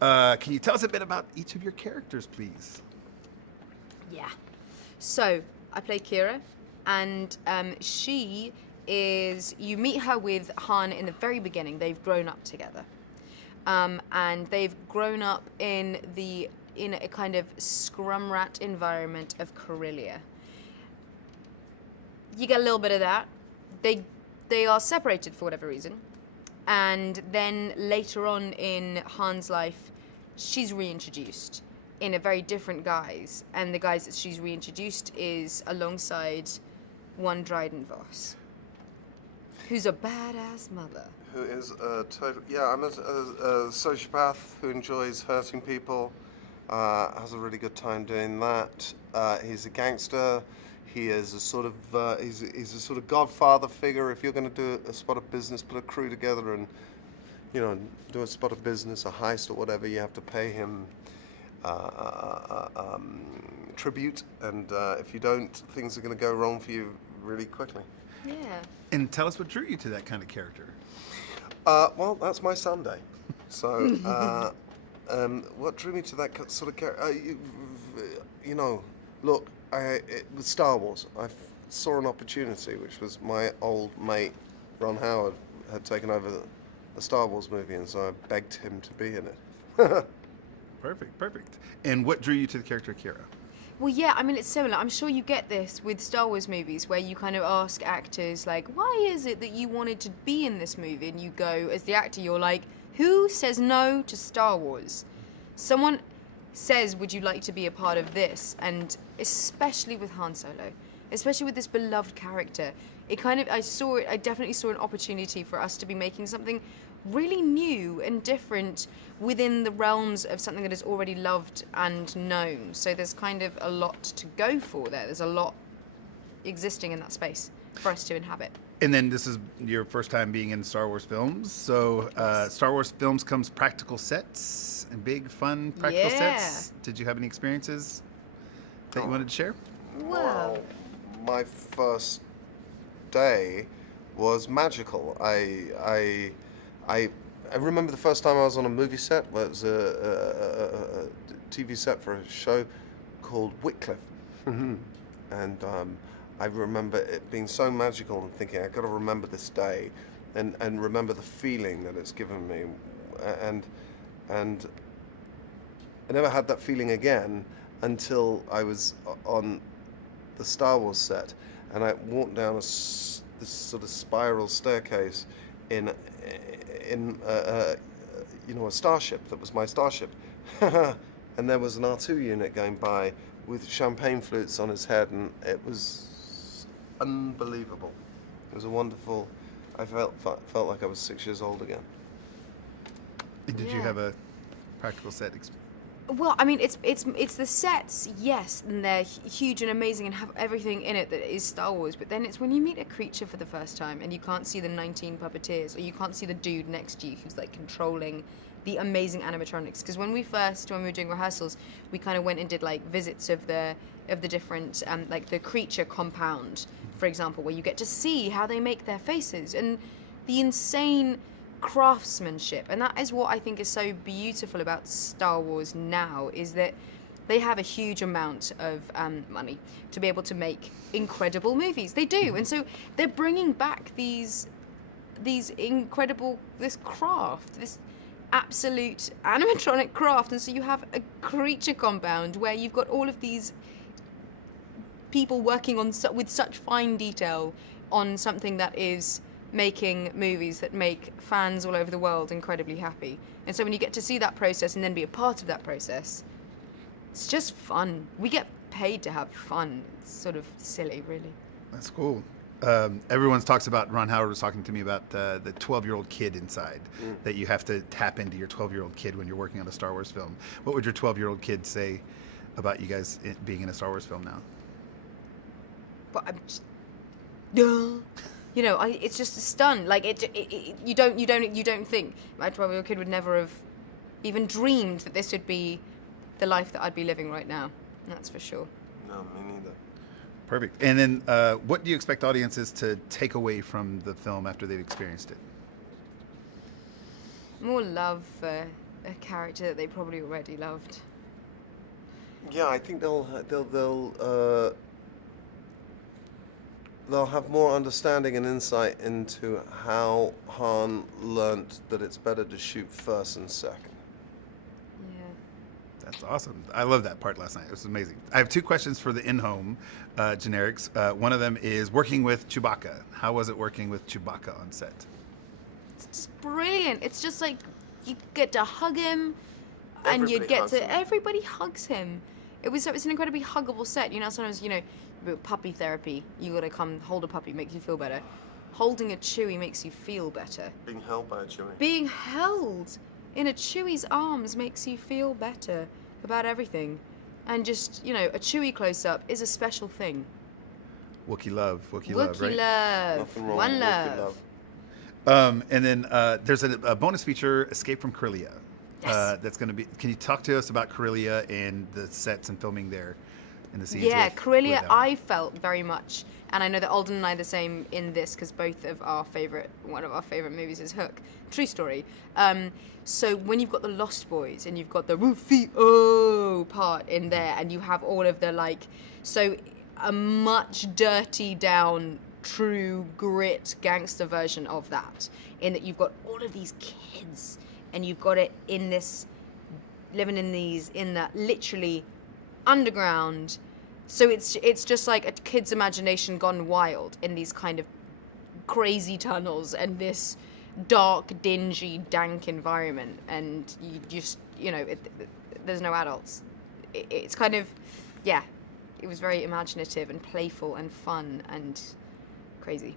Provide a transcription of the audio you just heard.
Can you tell us a bit about each of your characters, please? Yeah. So, I play Kira, and she is... You meet her with Han in the very beginning. They've grown up together. And they've grown up in a kind of scrum rat environment of Corellia. You get a little bit of that. They are separated for whatever reason. And then later on in Han's life, she's reintroduced in a very different guise. And the guise that she's reintroduced is alongside one Dryden Voss, who's a badass mother. Who is a total... Yeah, I'm a sociopath who enjoys hurting people, has a really good time doing that. He's a gangster. He is a sort of... he's a sort of godfather figure. If you're going to do a spot of business, put a crew together and, you know, do a spot of business, a heist or whatever, you have to pay him tribute. And if you don't, things are going to go wrong for you really quickly. Yeah. And tell us what drew you to that kind of character. Well, that's my Sunday. So, what drew me to that sort of character? You know, look, with Star Wars, I saw an opportunity, which was my old mate, Ron Howard, had taken over the Star Wars movie, and so I begged him to be in it. Perfect. And what drew you to the character of Kira? Well, yeah, I mean, it's similar. I'm sure you get this with Star Wars movies where you kind of ask actors, like, why is it that you wanted to be in this movie? And you go, as the actor, you're like, who says no to Star Wars? Someone says, would you like to be a part of this? And especially with Han Solo, especially with this beloved character, I definitely saw an opportunity for us to be making something really new and different within the realms of something that is already loved and known. So there's kind of a lot to go for there. There's a lot existing in that space for us to inhabit. And then this is your first time being in Star Wars films. So Star Wars films comes practical sets and big, fun practical sets. Did you have any experiences that you wanted to share? Wow. My first day was magical. I remember the first time I was on a movie set, where it was a TV set for a show called Wycliffe. And I remember it being so magical and thinking, I've got to remember this day and remember the feeling that it's given me. And I never had that feeling again until I was on the Star Wars set, and I walked down this sort of spiral staircase in a starship that was my starship. And there was an R2 unit going by with champagne flutes on his head, and it was unbelievable. It was a wonderful... I felt like I was 6 years old again. And did you have a practical set experience? Well, I mean, it's the sets, yes, and they're huge and amazing and have everything in it that is Star Wars, but then it's when you meet a creature for the first time and you can't see the 19 puppeteers, or you can't see the dude next to you who's like controlling the amazing animatronics. Because when we were doing rehearsals, we kind of went and did like visits of the different, like the creature compound, for example, where you get to see how they make their faces and the insane craftsmanship. And that is what I think is so beautiful about Star Wars now, is that they have a huge amount of money to be able to make incredible movies. They do. And so they're bringing back this craft, this absolute animatronic craft. And so you have a creature compound where you've got all of these people working on with such fine detail on something that is making movies that make fans all over the world incredibly happy. And so when you get to see that process and then be a part of that process, it's just fun. We get paid to have fun. It's sort of silly, really. That's cool. Everyone talks about, Ron Howard was talking to me about the 12-year-old kid inside, that you have to tap into your 12-year-old kid when you're working on a Star Wars film. What would your 12-year-old kid say about you guys being in a Star Wars film now? But I'm just... You know, it's just a stun. Like you don't think my 12-year-old kid would never have even dreamed that this would be the life that I'd be living right now. That's for sure. No, me neither. Perfect. And then, what do you expect audiences to take away from the film after they've experienced it? More love for a character that they probably already loved. Yeah, I think they'll have more understanding and insight into how Han learnt that it's better to shoot first and second. Yeah. That's awesome. I love that part last night. It was amazing. I have two questions for the in-home generics. One of them is working with Chewbacca. How was it working with Chewbacca on set? It's just brilliant. It's just like you get to hug him, and you Everybody get hugs to him. everybody hugs him. It's an incredibly huggable set. You know, sometimes puppy therapy. You gotta come hold a puppy, makes you feel better. Holding a Chewie makes you feel better. Being held by a Chewie. Being held in a Chewie's arms makes you feel better about everything. And just, a Chewie close-up is a special thing. Wookiee love, right? Wookiee love. Nothing wrong One with Wookiee love. And then there's a bonus feature, Escape from Corellia. Yes. That's going to be. Can you talk to us about Corellia and the sets and filming there, and the scenes? Yeah, Corellia, with I felt very much, and I know that Alden and I are the same in this because one of our favorite movies is Hook. True story. So when you've got the Lost Boys and you've got the Rufio part in there, and you have all of the a much dirty down, true grit gangster version of that, in that you've got all of these kids. And you've got it in this, living in that literally underground. So it's just like a kid's imagination gone wild in these kind of crazy tunnels and this dark, dingy, dank environment. And you just, there's no adults. It's kind of, yeah, it was very imaginative and playful and fun and crazy.